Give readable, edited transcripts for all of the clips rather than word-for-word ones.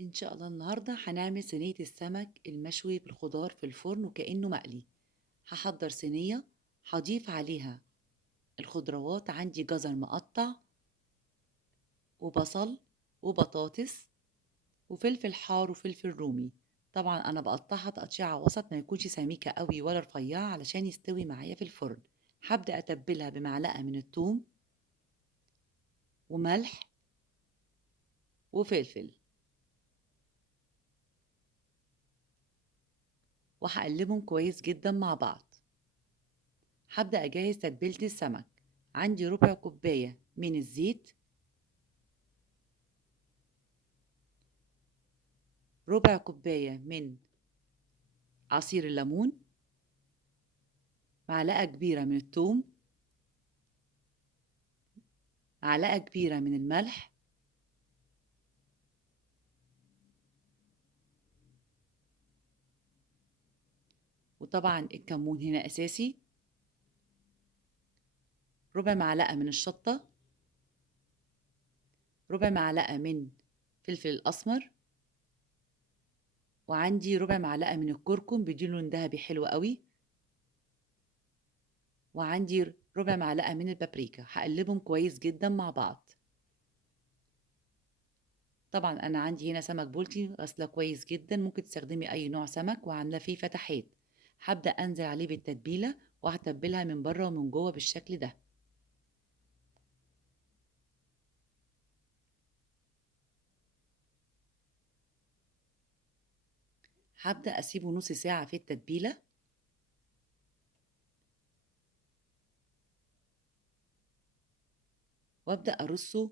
إن شاء الله النهاردة هنعمل صينية السمك المشوي بالخضار في الفرن وكأنه مقلي. هحضر صينية، هضيف عليها الخضروات. عندي جزر مقطع وبصل وبطاطس وفلفل حار وفلفل رومي. طبعا أنا بقطعها تقطيعة وسط، ما يكونش سميكة قوي ولا رفيعة علشان يستوي معايا في الفرن. هبدأ أتبلها بمعلقة من الثوم وملح وفلفل، وهقلبهم كويس جدا مع بعض. هبدأ أجهز تتبيلة السمك. عندي ربع كوباية من الزيت، ربع كوباية من عصير الليمون، معلقة كبيرة من الثوم، معلقة كبيرة من الملح، وطبعا الكمون هنا أساسي، ربع معلقة من الشطة، ربع معلقة من فلفل الأسمر، وعندي ربع معلقة من الكركم بيدي لون دهبي حلو قوي، وعندي ربع معلقة من البابريكا. هقلبهم كويس جدا مع بعض. طبعا أنا عندي هنا سمك بولتي غسله كويس جدا، ممكن تستخدمي أي نوع سمك وعاملاه فيه فتحات. هبدأ أنزل عليه بالتتبيلة وهتبلها من بره ومن جوه بالشكل ده. هبدأ أسيبه نص ساعة في التتبيلة، وأبدأ أرصه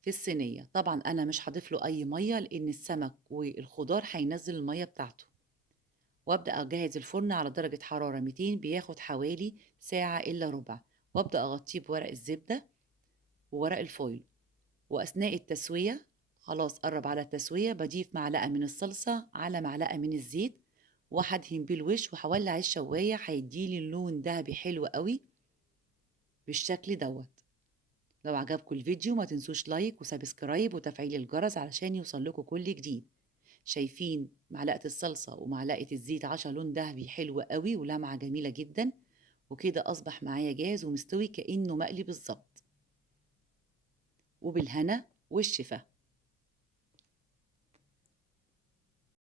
في الصينية. طبعا أنا مش هضيف له أي مية لأن السمك والخضار هينزل المية بتاعته. وأبدأ أجهز الفرن على درجة حرارة 200، بياخد حوالي ساعة إلا ربع. وأبدأ أغطيه بورق الزبدة وورق الفويل. وأثناء التسوية، خلاص قرب على التسوية، بضيف معلقة من الصلصة على معلقة من الزيت وهدهن بيه الوش وهولع الشواية. هيديلي لون دهبي حلو قوي بالشكل دوت. لو عجبكم الفيديو ما تنسوش لايك وسبسكرايب وتفعيل الجرس علشان يوصل لكم كل جديد. شايفين معلقة الصلصة ومعلقة الزيت عشان لون دهبي حلو قوي ولمعة جميلة جدا. وكده أصبح معايا جاهز ومستوي كأنه مقلي بالظبط. وبالهنا والشفا.